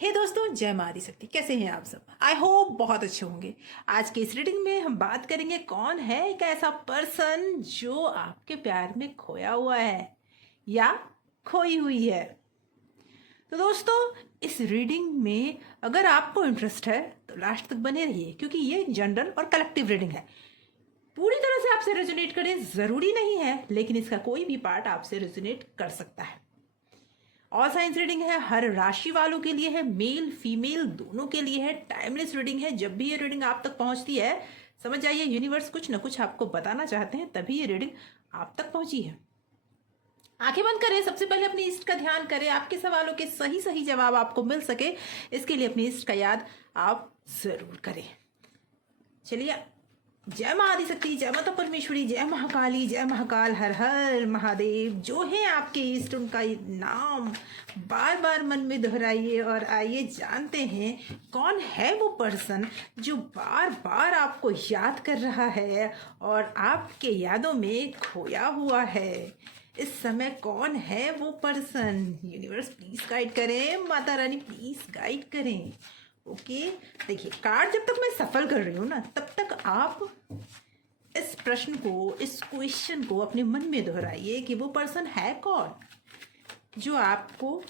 हे दोस्तों, जय माँ आदिशक्ति। कैसे हैं आप सब? आई होप बहुत अच्छे होंगे। आज के इस रीडिंग में हम बात करेंगे कौन है एक ऐसा पर्सन जो आपके प्यार में खोया हुआ है या खोई हुई है। तो दोस्तों, इस रीडिंग में अगर आपको इंटरेस्ट है तो लास्ट तक बने रहिए, क्योंकि ये जनरल और कलेक्टिव रीडिंग है। पूरी तरह से आपसे रेजोनेट करे जरूरी नहीं है, लेकिन इसका कोई भी पार्ट आपसे रेजोनेट कर सकता है। ऑल साइंस रीडिंग है, हर राशि वालों के लिए है, मेल फीमेल दोनों के लिए है। टाइमलेस रीडिंग है। जब भी ये रीडिंग आप तक पहुंचती है, समझ जाइए यूनिवर्स कुछ ना कुछ आपको बताना चाहते हैं, तभी ये रीडिंग आप तक पहुंची है। आंखें बंद करें, सबसे पहले अपनी इष्ट का ध्यान करें। आपके सवालों के सही सही जवाब आपको मिल सके, इसके लिए अपनी इष्ट का याद आप जरूर करें। चलिए, जय माँ आदिशक्ति, जय माता परमेश्वरी, जय महाकाली, जय महाकाल, हर हर महादेव। जो है आपके इष्ट, उनका नाम बार बार मन में दोहराइए और आइए जानते हैं कौन है वो पर्सन जो बार बार आपको याद कर रहा है और आपके यादों में खोया हुआ है। इस समय कौन है वो पर्सन? यूनिवर्स प्लीज गाइड करें, माता रानी प्लीज गाइड करें। ओके, देखिए कार्ड जब तक मैं सफल कर रही हूँ ना, तब तक आप इस प्रश्न को, इस क्वेश्चन को अपने मन में दोहराइए कि वो पर्सन है कौन जो आपको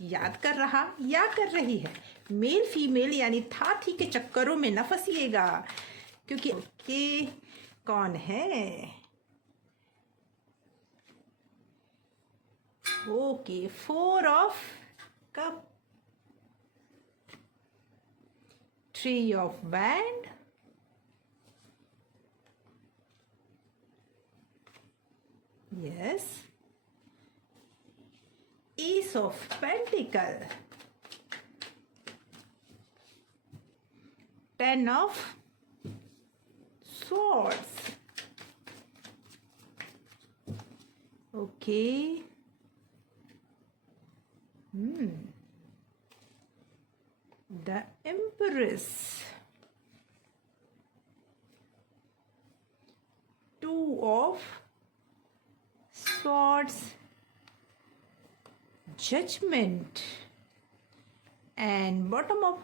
याद कर रहा या कर रही है। मेल फीमेल यानी था थी के चक्करों में न फंसिएगा, क्योंकि ओके कौन है? Okay, 4 of cup, 3 of wand, yes, Ace of pentacle, 10 of swords, okay, the Empress, 2 of swords, judgment, and bottom of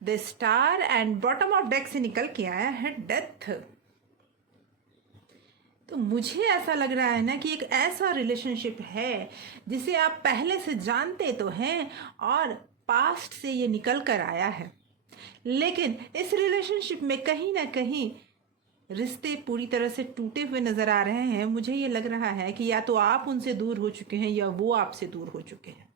the star, and bottom of deck से निकल के आया है डेथ। तो मुझे ऐसा लग रहा है ना कि एक ऐसा रिलेशनशिप है जिसे आप पहले से जानते तो हैं और पास्ट से ये निकल कर आया है, लेकिन इस रिलेशनशिप में कहीं ना कहीं रिश्ते पूरी तरह से टूटे हुए नजर आ रहे हैं। मुझे ये लग रहा है कि या तो आप उनसे दूर हो चुके हैं या वो आपसे दूर हो चुके हैं।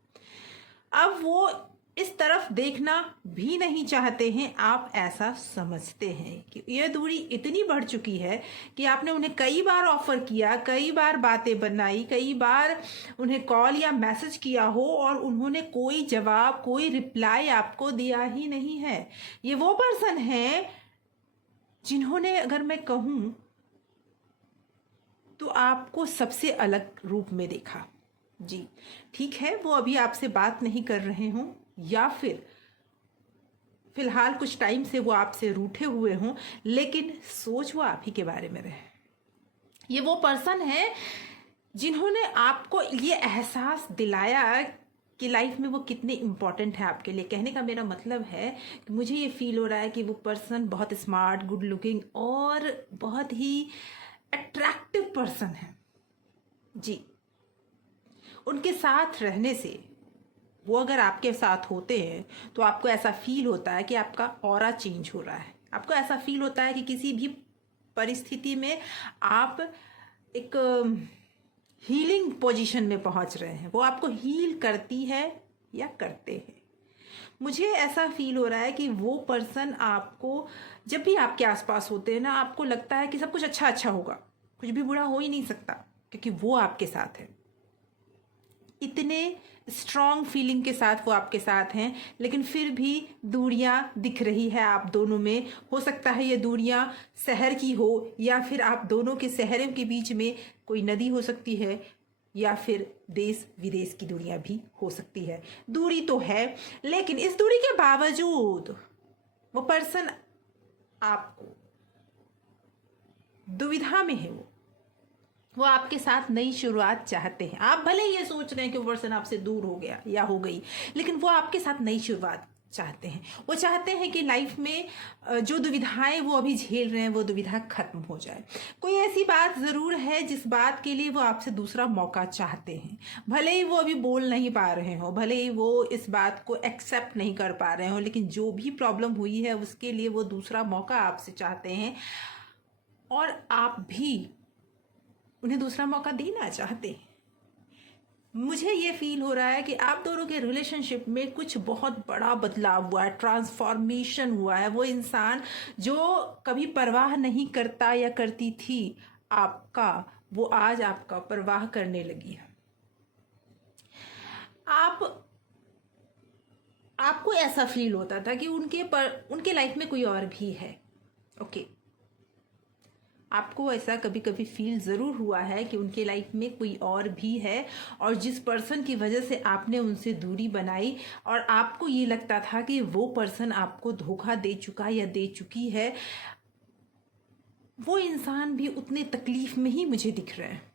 अब वो इस तरफ देखना भी नहीं चाहते हैं। आप ऐसा समझते हैं कि यह दूरी इतनी बढ़ चुकी है कि आपने उन्हें कई बार ऑफर किया, कई बार बातें बनाई, कई बार उन्हें कॉल या मैसेज किया हो और उन्होंने कोई जवाब, कोई रिप्लाई आपको दिया ही नहीं है। ये वो पर्सन है जिन्होंने, अगर मैं कहूं तो आपको सबसे अलग रूप में देखा। जी ठीक है, वो अभी आपसे बात नहीं कर रहे हों या फिर फिलहाल कुछ टाइम से वो आपसे रूठे हुए हों, लेकिन सोच वो आप ही के बारे में रहे। ये वो पर्सन है जिन्होंने आपको ये एहसास दिलाया कि लाइफ में वो कितने इम्पोर्टेंट है आपके लिए। कहने का मेरा मतलब है कि मुझे ये फील हो रहा है कि वो पर्सन बहुत स्मार्ट, गुड लुकिंग और बहुत ही अट्रैक्टिव पर्सन है। जी, उनके साथ रहने से, वो अगर आपके साथ होते हैं तो आपको ऐसा फील होता है कि आपका ऑरा चेंज हो रहा है। आपको ऐसा फील होता है कि किसी भी परिस्थिति में आप एक हीलिंग पोजीशन में पहुंच रहे हैं। वो आपको हील करती है या करते हैं। मुझे ऐसा फील हो रहा है कि वो पर्सन आपको, जब भी आपके आसपास होते हैं ना, आपको लगता है कि सब कुछ अच्छा अच्छा होगा, कुछ भी बुरा हो ही नहीं सकता, क्योंकि वो आपके साथ है। इतने स्ट्रॉन्ग फीलिंग के साथ वो आपके साथ हैं, लेकिन फिर भी दूरियां दिख रही है आप दोनों में। हो सकता है ये दूरियां शहर की हो, या फिर आप दोनों के शहरों के बीच में कोई नदी हो सकती है, या फिर देश विदेश की दूरियां भी हो सकती है। दूरी तो है, लेकिन इस दूरी के बावजूद वो पर्सन आपको दुविधा में है। वो वो आपके साथ नई शुरुआत चाहते हैं। आप भले ही ये सोच रहे हैं कि वो पर्सन आपसे दूर हो गया या हो गई, लेकिन वो आपके साथ नई शुरुआत चाहते हैं। वो चाहते हैं कि लाइफ में जो दुविधाएं वो अभी झेल रहे हैं वो दुविधा खत्म हो जाए। कोई ऐसी बात ज़रूर है जिस बात के लिए वो आपसे दूसरा मौका चाहते हैं। भले ही वो अभी बोल नहीं पा रहे हो, भले ही वो इस बात को एक्सेप्ट नहीं कर पा रहे हो, लेकिन जो भी प्रॉब्लम हुई है उसके लिए वो दूसरा मौका आपसे चाहते हैं, और आप भी उन्हें दूसरा मौका देना चाहते हैं। मुझे ये फील हो रहा है कि आप दोनों के रिलेशनशिप में कुछ बहुत बड़ा बदलाव हुआ है, ट्रांसफॉर्मेशन हुआ है। वो इंसान जो कभी परवाह नहीं करता या करती थी आपका, वो आज आपका परवाह करने लगी है। आपको ऐसा फील होता था कि उनके लाइफ में कोई और भी है। ओके, आपको ऐसा कभी कभी फील ज़रूर हुआ है कि उनके लाइफ में कोई और भी है, और जिस पर्सन की वजह से आपने उनसे दूरी बनाई और आपको ये लगता था कि वो पर्सन आपको धोखा दे चुका या दे चुकी है, वो इंसान भी उतने तकलीफ में ही मुझे दिख रहा है।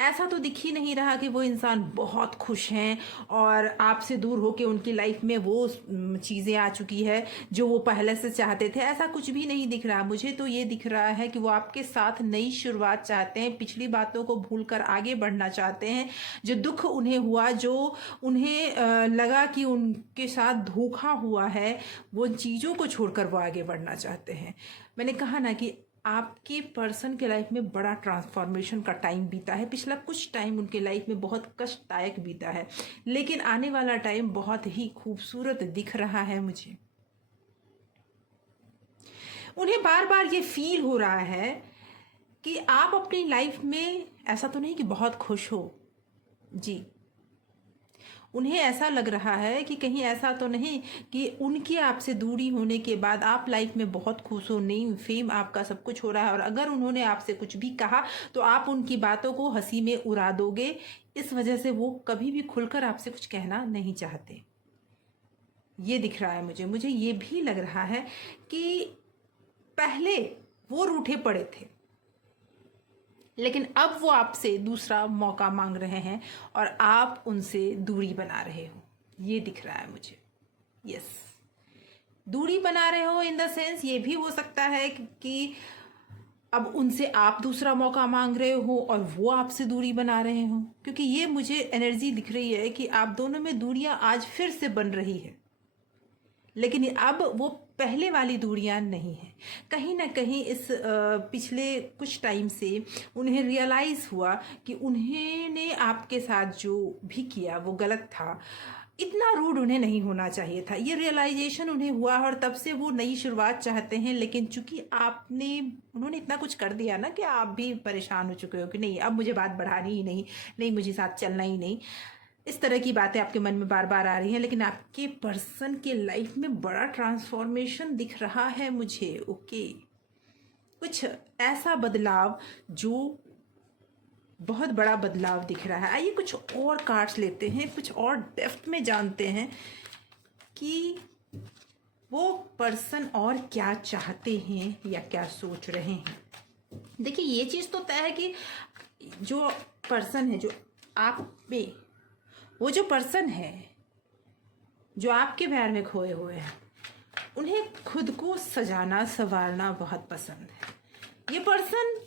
ऐसा तो दिख ही नहीं रहा कि वो इंसान बहुत खुश हैं और आपसे दूर होके उनकी लाइफ में वो चीज़ें आ चुकी है जो वो पहले से चाहते थे। ऐसा कुछ भी नहीं दिख रहा। मुझे तो ये दिख रहा है कि वो आपके साथ नई शुरुआत चाहते हैं, पिछली बातों को भूलकर आगे बढ़ना चाहते हैं। जो दुख उन्हें हुआ, जो उन्हें लगा कि उनके साथ धोखा हुआ है, वो चीज़ों को छोड़कर वो आगे बढ़ना चाहते हैं। मैंने कहा ना कि आपके पर्सन के लाइफ में बड़ा ट्रांसफॉर्मेशन का टाइम बीता है। पिछला कुछ टाइम उनके लाइफ में बहुत कष्टदायक बीता है, लेकिन आने वाला टाइम बहुत ही खूबसूरत दिख रहा है मुझे। उन्हें बार बार ये फील हो रहा है कि आप अपनी लाइफ में, ऐसा तो नहीं कि बहुत खुश हो जी, उन्हें ऐसा लग रहा है कि कहीं ऐसा तो नहीं कि उनकी आपसे दूरी होने के बाद आप लाइफ में बहुत खुश हो, नेम फेम आपका सब कुछ हो रहा है, और अगर उन्होंने आपसे कुछ भी कहा तो आप उनकी बातों को हंसी में उड़ा दोगे। इस वजह से वो कभी भी खुलकर आपसे कुछ कहना नहीं चाहते। ये दिख रहा है मुझे ये भी लग रहा है कि पहले वो रूठे पड़े थे, लेकिन अब वो आपसे दूसरा मौका मांग रहे हैं और आप उनसे दूरी बना रहे हो। ये दिख रहा है मुझे। यस, दूरी बना रहे हो इन द सेंस ये भी हो सकता है कि अब उनसे आप दूसरा मौका मांग रहे हो और वो आपसे दूरी बना रहे हो, क्योंकि ये मुझे एनर्जी दिख रही है कि आप दोनों में दूरियां आज फिर से बन रही है, लेकिन अब वो पहले वाली दूरियां नहीं है। कहीं ना कहीं इस पिछले कुछ टाइम से उन्हें रियलाइज़ हुआ कि उन्होंने आपके साथ जो भी किया वो गलत था। इतना रूड उन्हें नहीं होना चाहिए था। ये रियलाइजेशन उन्हें हुआ और तब से वो नई शुरुआत चाहते हैं, लेकिन चूंकि उन्होंने इतना कुछ कर दिया ना कि आप भी परेशान हो चुके हो कि नहीं, अब मुझे बात बढ़ानी ही नहीं, नहीं मुझे साथ चलना ही नहीं। इस तरह की बातें आपके मन में बार बार आ रही हैं, लेकिन आपके पर्सन के लाइफ में बड़ा ट्रांसफॉर्मेशन दिख रहा है मुझे। ओके, कुछ ऐसा बदलाव जो बहुत बड़ा बदलाव दिख रहा है। आइए कुछ और कार्ड्स लेते हैं, कुछ और डेप्थ में जानते हैं कि वो पर्सन और क्या चाहते हैं या क्या सोच रहे हैं। देखिए, ये चीज़ तो तय है कि जो पर्सन है, जो आप में, वो जो पर्सन है जो आपके प्यार में खोए हुए हैं, उन्हें खुद को सजाना संवारना बहुत पसंद है। ये पर्सन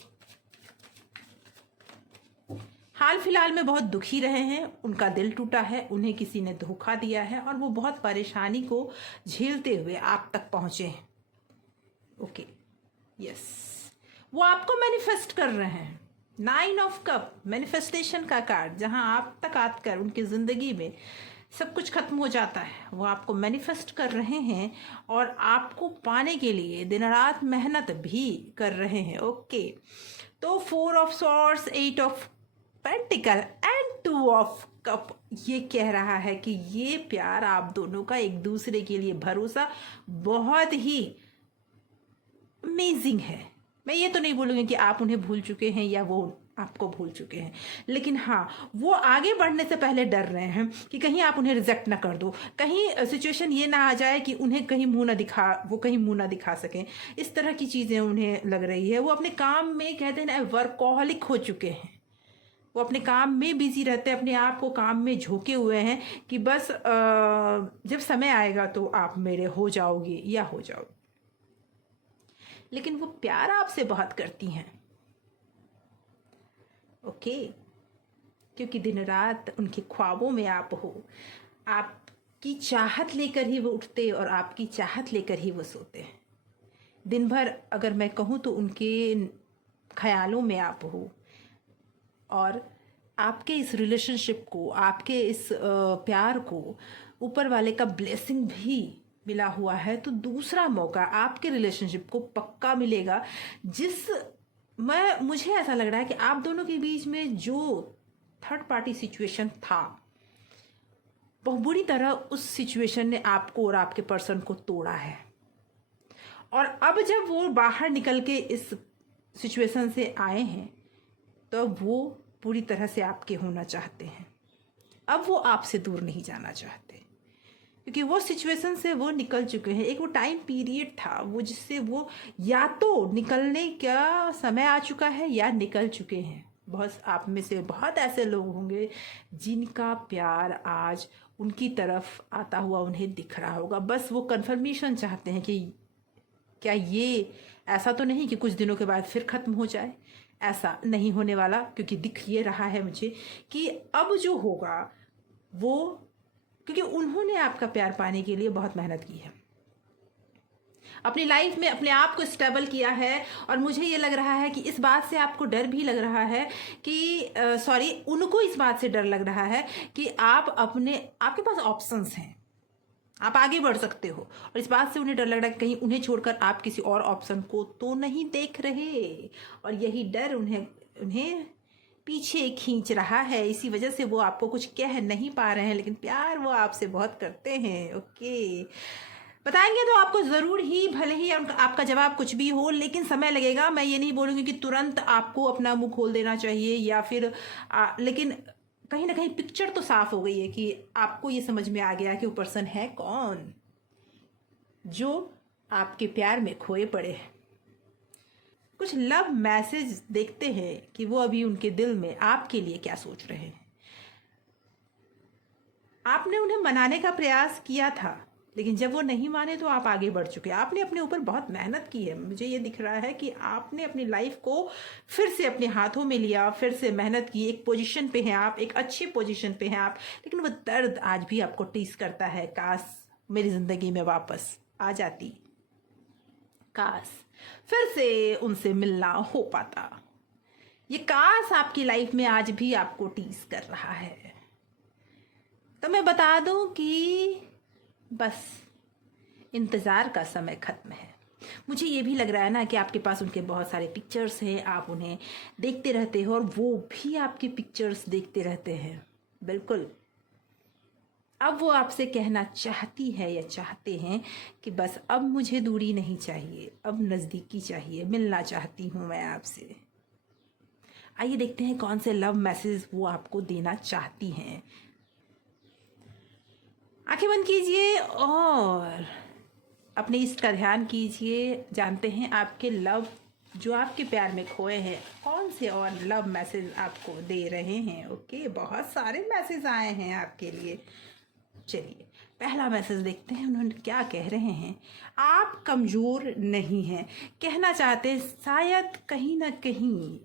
हाल फिलहाल में बहुत दुखी रहे हैं, उनका दिल टूटा है, उन्हें किसी ने धोखा दिया है और वो बहुत परेशानी को झेलते हुए आप तक पहुंचे हैं। ओके, यस, वो आपको मैनिफेस्ट कर रहे हैं। 9 ऑफ कप, मैनिफेस्टेशन का कार्ड, जहां आप तक आकर उनकी ज़िंदगी में सब कुछ खत्म हो जाता है, वो आपको मैनिफेस्ट कर रहे हैं और आपको पाने के लिए दिन रात मेहनत भी कर रहे हैं। ओके, तो 4 of swords, 8 of pentacle and 2 of cup ये कह रहा है कि ये प्यार आप दोनों का, एक दूसरे के लिए भरोसा बहुत ही अमेजिंग है। मैं ये तो नहीं बोलूँगी कि आप उन्हें भूल चुके हैं या वो आपको भूल चुके हैं, लेकिन हाँ वो आगे बढ़ने से पहले डर रहे हैं कि कहीं आप उन्हें रिजेक्ट ना कर दो, कहीं सिचुएशन ये ना आ जाए कि उन्हें कहीं वो कहीं मुंह ना दिखा सकें। इस तरह की चीज़ें उन्हें लग रही है। वो अपने काम में कहते हैं ना वर्कहॉलिक हो चुके हैं, वो अपने काम में बिजी रहते हैं, अपने आप को काम में झोंके हुए हैं कि बस जब समय आएगा तो आप मेरे हो जाओगे या हो जाओगे। लेकिन वो प्यार आपसे बहुत करती हैं, ओके, क्योंकि दिन रात उनके ख्वाबों में आप हो। आपकी चाहत लेकर ही वो उठते और आपकी चाहत लेकर ही वो सोते हैं। दिन भर अगर मैं कहूँ तो उनके ख्यालों में आप हो। और आपके इस रिलेशनशिप को, आपके इस प्यार को ऊपर वाले का ब्लेसिंग भी मिला हुआ है, तो दूसरा मौका आपके रिलेशनशिप को पक्का मिलेगा। मुझे ऐसा लग रहा है कि आप दोनों के बीच में जो थर्ड पार्टी सिचुएशन था, बहुत बुरी तरह उस सिचुएशन ने आपको और आपके पर्सन को तोड़ा है। और अब जब वो बाहर निकल के इस सिचुएशन से आए हैं तो वो पूरी तरह से आपके होना चाहते हैं। अब वो आपसे दूर नहीं जाना चाहते, क्योंकि वो सिचुएशन से वो निकल चुके हैं। एक वो टाइम पीरियड था वो जिससे वो या तो निकलने का समय आ चुका है या निकल चुके हैं। बहुत आप में से बहुत ऐसे लोग होंगे जिनका प्यार आज उनकी तरफ आता हुआ उन्हें दिख रहा होगा। बस वो कंफर्मेशन चाहते हैं कि क्या ये ऐसा तो नहीं कि कुछ दिनों के बाद फिर ख़त्म हो जाए। ऐसा नहीं होने वाला, क्योंकि दिख ये रहा है मुझे कि अब जो होगा वो, क्योंकि उन्होंने आपका प्यार पाने के लिए बहुत मेहनत की है, अपनी लाइफ में अपने आप को स्टेबल किया है। और मुझे ये लग रहा है कि इस बात से आपको डर भी लग रहा है कि उनको इस बात से डर लग रहा है कि आपके पास ऑप्शंस हैं, आप आगे बढ़ सकते हो। और इस बात से उन्हें डर लग रहा है कि कहीं उन्हें छोड़कर आप किसी और ऑप्शन को तो नहीं देख रहे। और यही डर उन्हें पीछे खींच रहा है। इसी वजह से वो आपको कुछ कह नहीं पा रहे हैं, लेकिन प्यार वो आपसे बहुत करते हैं। ओके, बताएंगे तो आपको ज़रूर ही, भले ही आपका जवाब कुछ भी हो, लेकिन समय लगेगा। मैं ये नहीं बोलूँगी कि तुरंत आपको अपना मुंह खोल देना चाहिए या फिर लेकिन कहीं ना कहीं पिक्चर तो साफ हो गई है कि आपको ये समझ में आ गया कि वो पर्सन है कौन जो आपके प्यार में खोए पड़े हैं। कुछ लव मैसेज देखते हैं कि वो अभी उनके दिल में आपके लिए क्या सोच रहे हैं। आपने उन्हें मनाने का प्रयास किया था, लेकिन जब वो नहीं माने तो आप आगे बढ़ चुके। आपने अपने ऊपर बहुत मेहनत की है। मुझे ये दिख रहा है कि आपने अपनी लाइफ को फिर से अपने हाथों में लिया, फिर से मेहनत की। एक पोजीशन पे हैं आप, एक अच्छी पोजीशन पे हैं आप, लेकिन वो दर्द आज भी आपको टीस करता है। काश मेरी ज़िंदगी में वापस आ जाती, काश फिर से उनसे मिलना हो पाता। ये काश आपकी लाइफ में आज भी आपको टीस कर रहा है। तो मैं बता दूं कि बस इंतज़ार का समय ख़त्म है। मुझे ये भी लग रहा है ना कि आपके पास उनके बहुत सारे पिक्चर्स हैं, आप उन्हें देखते रहते हो और वो भी आपके पिक्चर्स देखते रहते हैं। बिल्कुल, अब वो आपसे कहना चाहती है या चाहते हैं कि बस अब मुझे दूरी नहीं चाहिए, अब नज़दीकी चाहिए, मिलना चाहती हूँ मैं आपसे। आइए देखते हैं कौन से लव मैसेज वो आपको देना चाहती हैं। आंखें बंद कीजिए और अपने इष्ट का ध्यान कीजिए। जानते हैं आपके लव जो आपके प्यार में खोए हैं कौन से और लव मैसेज आपको दे रहे हैं। ओके, बहुत सारे मैसेज आए हैं आपके लिए। चलिए पहला मैसेज देखते हैं उन्होंने क्या कह रहे हैं। आप कमज़ोर नहीं हैं, कहना चाहते हैं शायद कहीं ना कहीं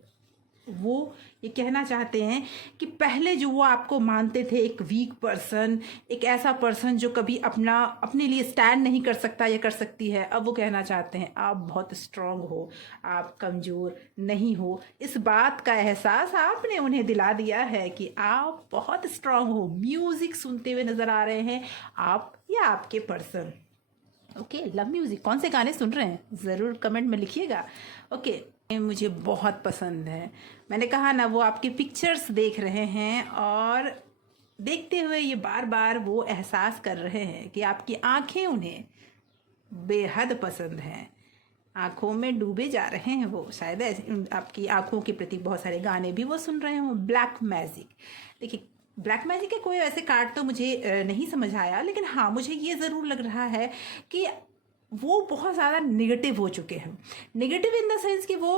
वो ये कहना चाहते हैं कि पहले जो वो आपको मानते थे एक वीक पर्सन, एक ऐसा पर्सन जो कभी अपने लिए स्टैंड नहीं कर सकता या कर सकती है, अब वो कहना चाहते हैं आप बहुत स्ट्रांग हो, आप कमज़ोर नहीं हो। इस बात का एहसास आपने उन्हें दिला दिया है कि आप बहुत स्ट्रांग हो। म्यूज़िक सुनते हुए नज़र आ रहे हैं आप या आपके पर्सन। ओके, लव म्यूज़िक कौन से गाने सुन रहे हैं ज़रूर कमेंट में लिखिएगा। ओके, मुझे बहुत पसंद है। मैंने कहा ना, वो आपकी पिक्चर्स देख रहे हैं और देखते हुए ये बार बार वो एहसास कर रहे हैं कि आपकी आंखें उन्हें बेहद पसंद हैं। आंखों में डूबे जा रहे हैं वो, शायद आपकी आंखों के प्रति बहुत सारे गाने भी वो सुन रहे हों। ब्लैक मैजिक, देखिए ब्लैक मैजिक के कोई ऐसे कार्ड तो मुझे नहीं समझ आया, लेकिन हाँ मुझे ये ज़रूर लग रहा है कि वो बहुत ज़्यादा निगेटिव हो चुके हैं। निगेटिव इन द सेंस कि वो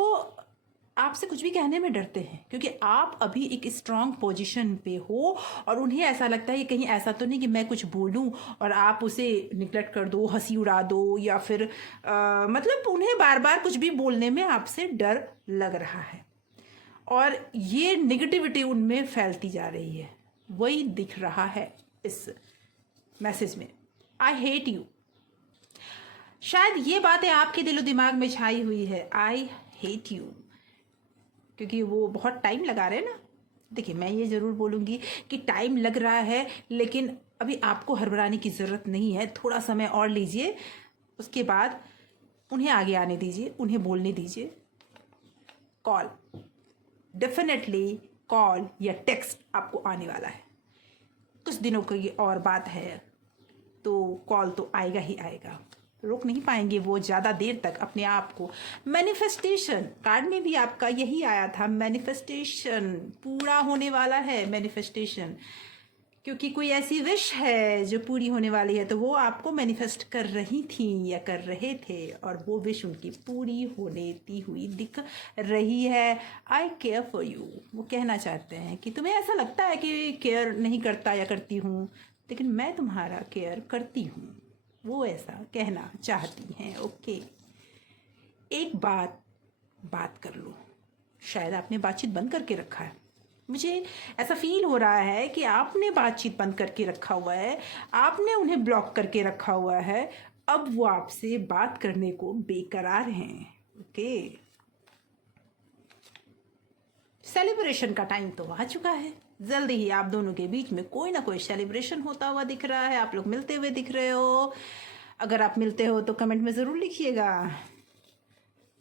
आपसे कुछ भी कहने में डरते हैं, क्योंकि आप अभी एक स्ट्रांग पोजीशन पे हो और उन्हें ऐसा लगता है कि कहीं ऐसा तो नहीं कि मैं कुछ बोलूं और आप उसे निगलेक्ट कर दो, हंसी उड़ा दो, या फिर मतलब उन्हें बार बार कुछ भी बोलने में आपसे डर लग रहा है और ये निगेटिविटी उनमें फैलती जा रही है। वही दिख रहा है इस मैसेज में, आई हेट यू। शायद ये बातें आपके दिलो दिमाग में छाई हुई है, आई हेट यू, क्योंकि वो बहुत टाइम लगा रहे हैं ना। देखिए मैं ये ज़रूर बोलूँगी कि टाइम लग रहा है, लेकिन अभी आपको हड़बड़ाने की ज़रूरत नहीं है। थोड़ा समय और लीजिए, उसके बाद उन्हें आगे आने दीजिए, उन्हें बोलने दीजिए। कॉल, डेफिनेटली कॉल या टेक्स्ट आपको आने वाला है। कुछ दिनों की और बात है, तो कॉल तो आएगा ही आएगा, रोक नहीं पाएंगे वो ज़्यादा देर तक अपने आप को। मैनिफेस्टेशन कार्ड में भी आपका यही आया था, मैनिफेस्टेशन पूरा होने वाला है। मैनिफेस्टेशन, क्योंकि कोई ऐसी विश है जो पूरी होने वाली है, तो वो आपको मैनिफेस्ट कर रही थी या कर रहे थे, और वो विश उनकी पूरी होती हुई दिख रही है। आई केयर फॉर यू, वो कहना चाहते हैं कि तुम्हें ऐसा लगता है कि केयर नहीं करता या करती हूँ, लेकिन मैं तुम्हारा केयर करती हूँ, वो ऐसा कहना चाहती हैं। ओके, एक बात कर लो। शायद आपने बातचीत बंद करके रखा है, मुझे ऐसा फील हो रहा है कि आपने बातचीत बंद करके रखा हुआ है, आपने उन्हें ब्लॉक करके रखा हुआ है। अब वो आपसे बात करने को बेकरार हैं। ओके, सेलिब्रेशन का टाइम तो आ चुका है। जल्दी ही आप दोनों के बीच में कोई ना कोई सेलिब्रेशन होता हुआ दिख रहा है। आप लोग मिलते हुए दिख रहे हो। अगर आप मिलते हो तो कमेंट में ज़रूर लिखिएगा।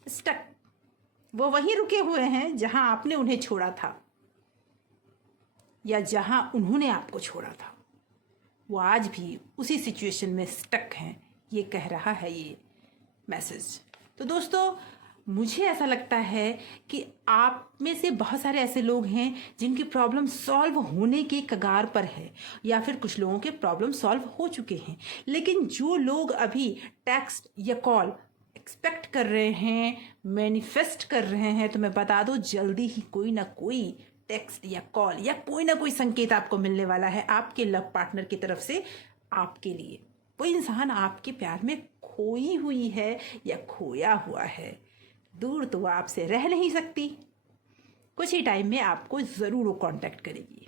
स्टक, वो वहीं रुके हुए हैं जहां आपने उन्हें छोड़ा था, या जहां उन्होंने आपको छोड़ा था। वो आज भी उसी सिचुएशन में स्टक हैं, ये कह रहा है ये मैसेज। तो दोस्तों, मुझे ऐसा लगता है कि आप में से बहुत सारे ऐसे लोग हैं जिनकी प्रॉब्लम सॉल्व होने के कगार पर है, या फिर कुछ लोगों के प्रॉब्लम सॉल्व हो चुके हैं। लेकिन जो लोग अभी टेक्स्ट या कॉल एक्सपेक्ट कर रहे हैं, मैनिफेस्ट कर रहे हैं, तो मैं बता दूं जल्दी ही कोई ना कोई टेक्स्ट या कॉल या कोई ना कोई संकेत आपको मिलने वाला है आपके लव पार्टनर की तरफ से आपके लिए। वो इंसान आपके प्यार में खोई हुई है या खोया हुआ है। दूर तो वो आपसे रह नहीं सकती, कुछ ही टाइम में आपको ज़रूर वो कांटेक्ट करेगी।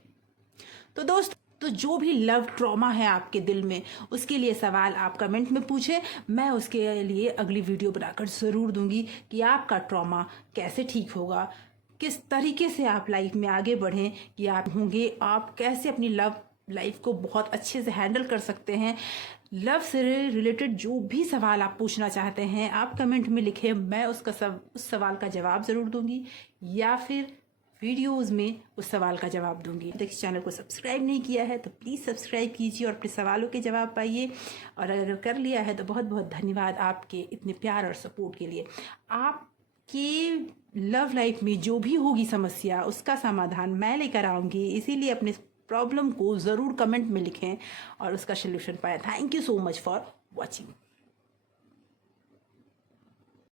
तो दोस्त, तो जो भी लव ट्रॉमा है आपके दिल में, उसके लिए सवाल आप कमेंट में पूछें। मैं उसके लिए अगली वीडियो बनाकर ज़रूर दूंगी कि आपका ट्रॉमा कैसे ठीक होगा, किस तरीके से आप लाइफ में आगे बढ़ें, कि आप होंगे, आप कैसे अपनी लव लाइफ को बहुत अच्छे से हैंडल कर सकते हैं। लव से रिलेटेड जो भी सवाल आप पूछना चाहते हैं आप कमेंट में लिखें, मैं उस सवाल का जवाब ज़रूर दूंगी, या फिर वीडियोस में उस सवाल का जवाब दूंगी। देखिए, चैनल को सब्सक्राइब नहीं किया है तो प्लीज़ सब्सक्राइब कीजिए और अपने सवालों के जवाब पाइए। और अगर कर लिया है तो बहुत बहुत धन्यवाद आपके इतने प्यार और सपोर्ट के लिए। आपकी लव लाइफ में जो भी होगी समस्या, उसका समाधान मैं लेकर आऊँगी, इसीलिए अपने प्रॉब्लम को ज़रूर कमेंट में लिखें और उसका सल्यूशन पाएं। Thank you so much for watching.